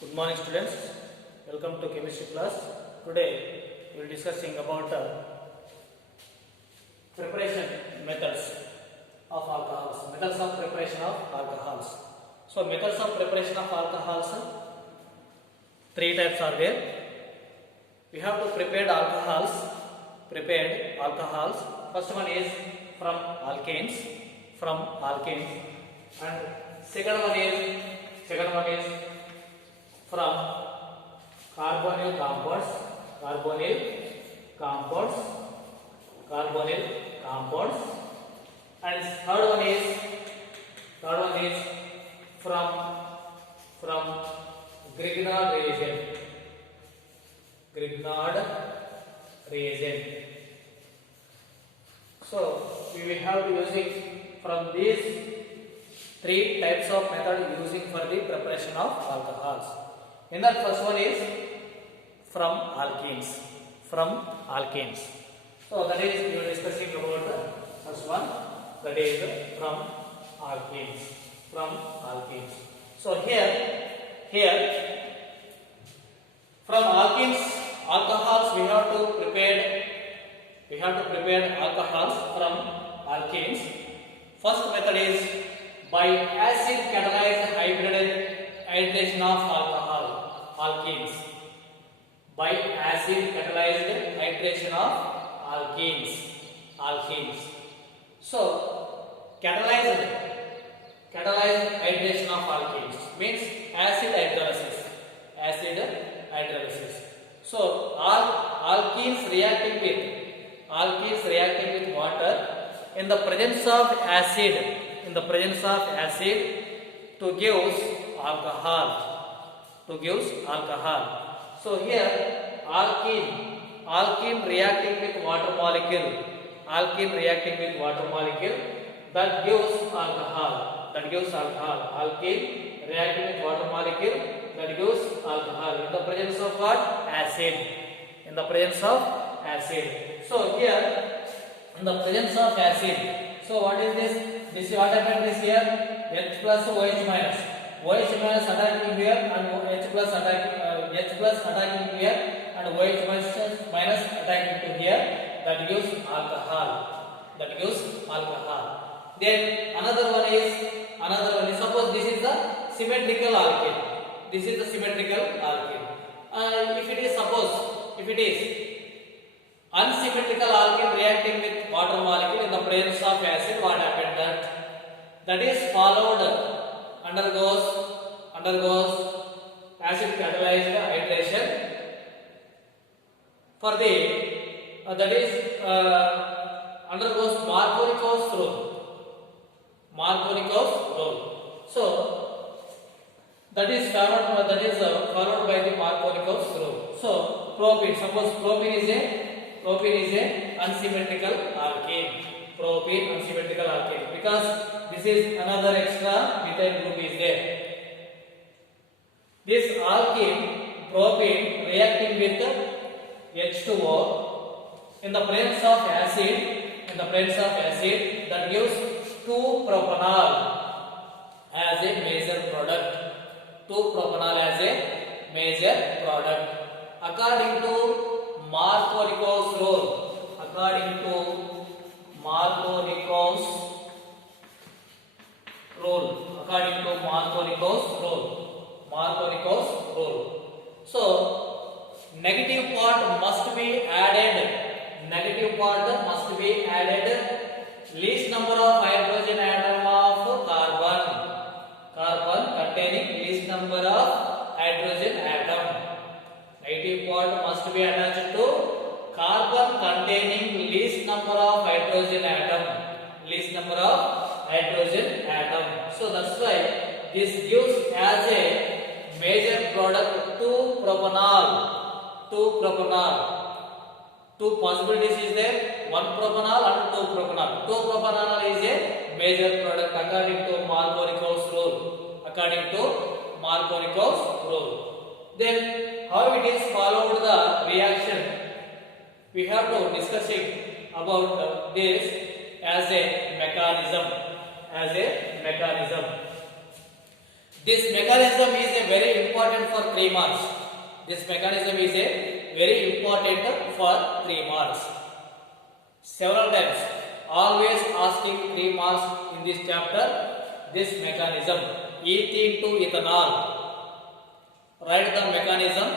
Good morning, students. Welcome to chemistry class. Today we will discussing about preparation methods of alcohols. Methods of preparation of alcohols. So methods of preparation of alcohols, three types are there. We have to prepare alcohols. First one is from alkanes. And second one is from carbonyl compounds, and third one is from Grignard reagent. So we will have to using from these three types of method using for the preparation of alcohols. In that first one is from alkenes. So that is we are discussing about the first one, that is from alkenes. So here from alcohols we have to prepare alcohols from alkenes. First method is by acid catalyzed hydration of alkenes. By acid catalyzed hydration of alkenes. So catalyzed hydration of alkenes means acid hydrolysis. So alkenes reacting with water in the presence of acid to gives alcohol. So here alkene reacting with water molecule that gives alcohol. Alkene reacting with water molecule that gives alcohol in the presence of what? Acid. So here in the presence of acid, so what is this? This is what happened this here, H plus OH minus attacking here and H plus attacking here and OH minus attacking to here, that gives alcohol. Then another one is suppose this is the symmetrical alkane. If it is unsymmetrical alkane reacting with water molecule in the presence of acid, what happened? That is undergoes acid catalyzed hydration for the undergoes Markovnikov's rule. So that is followed by the Markovnikov's rule. So propene, suppose propene is a unsymmetrical alkane. Because this is another extra methyl group is there. This alkene propene reacting with H2O in the presence of acid that gives 2-propanol as a major product. According to Markovnikov's rule. So negative part must be added. Least number of hydrogen atom of carbon containing least number of hydrogen atom. Negative part must be attached to carbon containing least number of hydrogen atom. So that's why this gives as a major product 2-propanol. Two possibilities is there, 1-propanol and 2-propanol. 2-propanol is a major product according to Markovnikov's rule. Then how it is followed the reaction, we have to discussing about this as a mechanism. This mechanism is a very important for 3 marks. This mechanism is a very important for 3 marks. Several times, always asking 3 marks in this chapter. This mechanism, ethene to ethanol. Write the mechanism,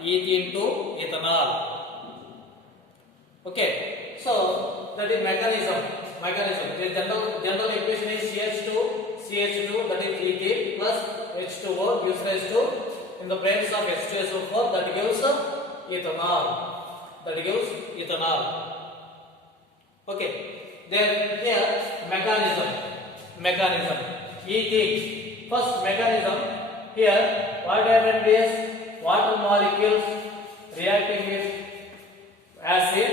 ethene to ethanol. Okay, so that is mechanism. The general equation is CH2, that is ethene plus H2O gives rise to, in the presence of H2SO4, that gives ethanol. Okay, then here mechanism. Ethene. First mechanism, here what happened is water molecules reacting with acid,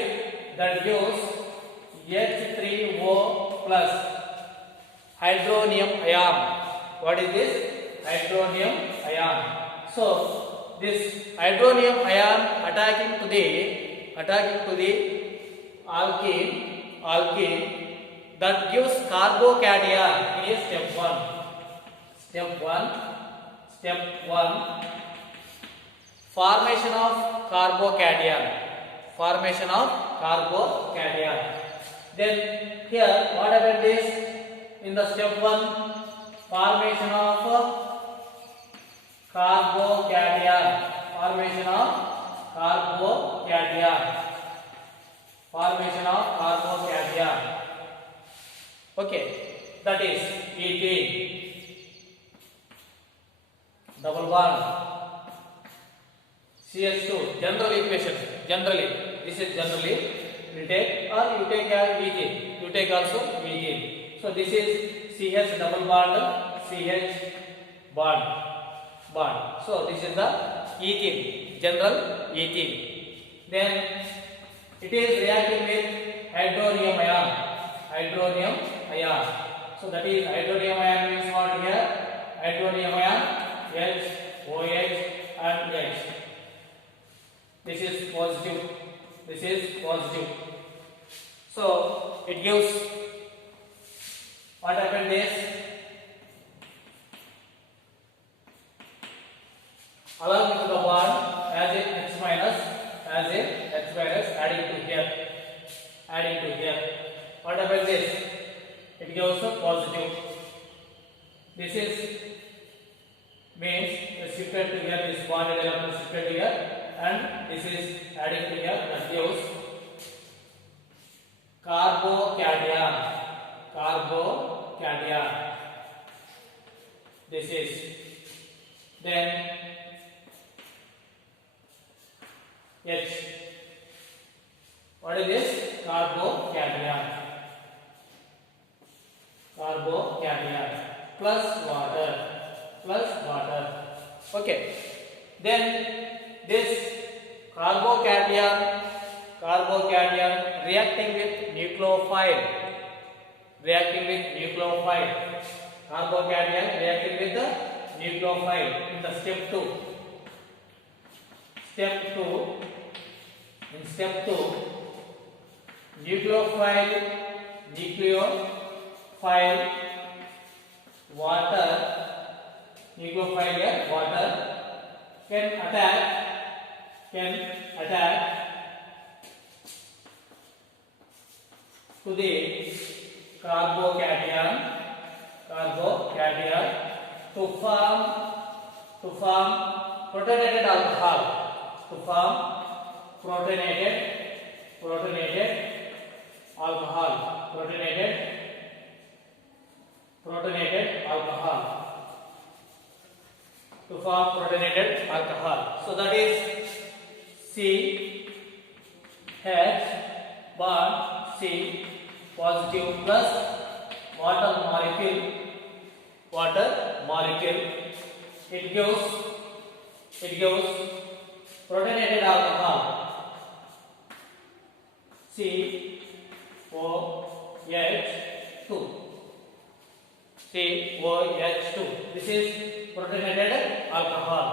that gives H3O plus hydronium ion. What is this? Hydronium ion. So this hydronium ion attacking to the alkene, that gives carbocation in step 1. Formation of carbocation. Then here what happened is, in the step 1, formation of carbocation. Okay, that is ethene. Double bond. CH2, general equation. This is generally you take, or you take ethene. You take also ethene. So this is CH double bond, CH bond. So this is the ethene, general ethene. Then it is reacting with hydronium ion. So that is hydronium ion means what here? Hydronium ion, H, OH and H. This is positive. So it gives, what happened is, along with the bond as a H minus adding to here. What happened is, it gives a positive. This is means shifted to here, this bonded element shifted to here, and this is adding to here, that gives carbocation. This is, then H. What is this? Carbocation plus water. Okay, then this carbocation reacting with nucleophile. Carbocation reacting with the nucleophile in the step 2. In step 2, nucleophile water can attack to the carbocation to form protonated alcohol. Protonated alcohol. To form protonated alcohol. So that is CH bond C positive plus water molecule. It gives protonated alcohol COH2. This is protonated alcohol.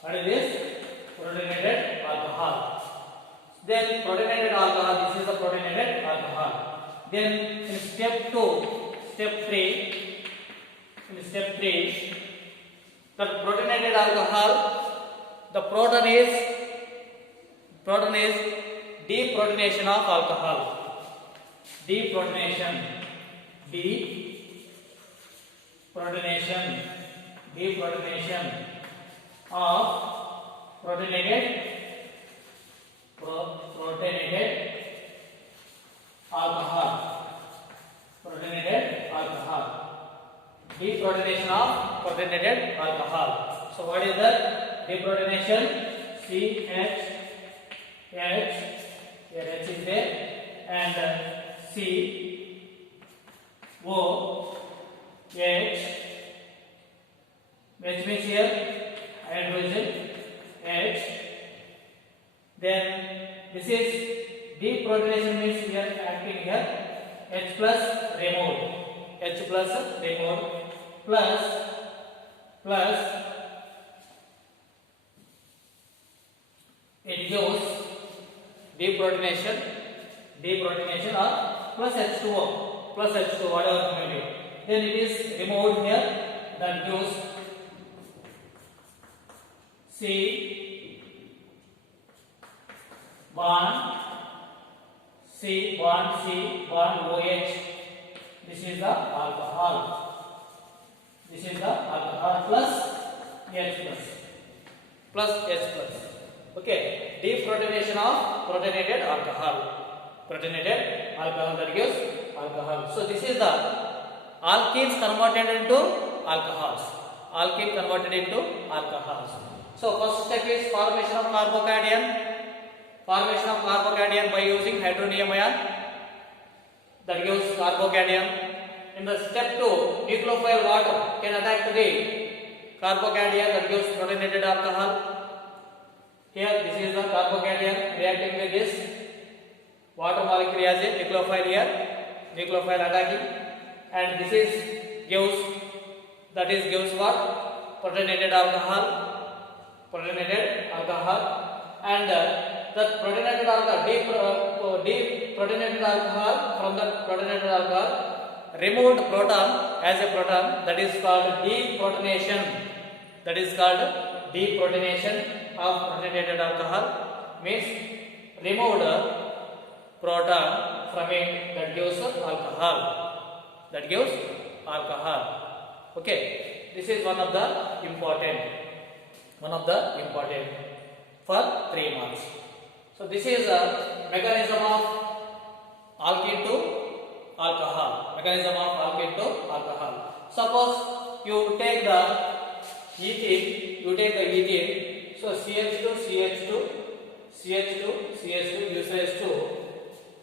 What is this? Protonated alcohol. Then protonated alcohol. This is the protonated alcohol. Then in step 3, The protonated alcohol, the proton is deprotonation of alcohol. Deprotonation of protonated alcohol. Deprotonation of protonated alcohol. So what is that? Deprotonation, CH, here H is there, and CO, H means here hydrogen, H. Then this is deprotonation means we are acting here H plus removed, plus it gives deprotonation or plus H2O, whatever it may be. Then it is removed here, that gives C bond OH. This is the alcohol. Plus H plus. Okay, deprotonation of protonated alcohol, that gives alcohol. So this is the alkenes converted into alcohols. So first step is formation of carbocation by using hydronium ion, that gives carbocation. In the step 2, nucleophile water can attack the carbocation, that gives protonated alcohol. Here this is the carbocation reacting with this water molecule as a nucleophile here, attacking, and this is gives what? Protonated alcohol, and the protonated alcohol, deprotonated alcohol, from the protonated alcohol removed proton as a proton, that is called deprotonation. Of protonated alcohol means removed proton from it, that gives alcohol. Okay, this is one of the important for 3 marks. So this is a mechanism of alkene to alcohol. Suppose you take the ethene. So CH2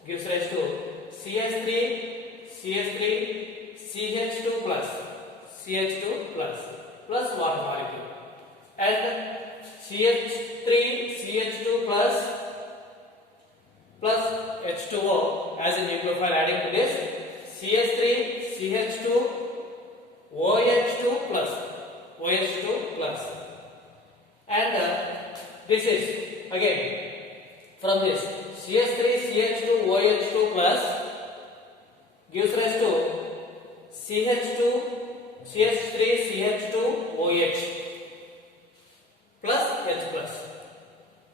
gives rise to CH3 CH2 plus water molecule, and CH3 CH2 plus H2O as a nucleophile adding to this CH3 CH2 OH2 plus. And this is again from this CH3 CH2 OH2 plus gives rise to CH3 CH2 OH plus H plus.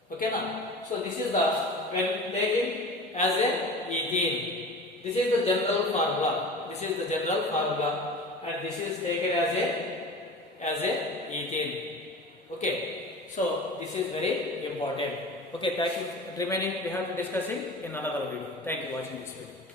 Okay now, so this is the when taken as a ethene. This is the general formula, and this is taken as a ethene. Okay, so this is very important. Okay, thank you. Remaining we have to discussing in another video. Thank you for watching this video.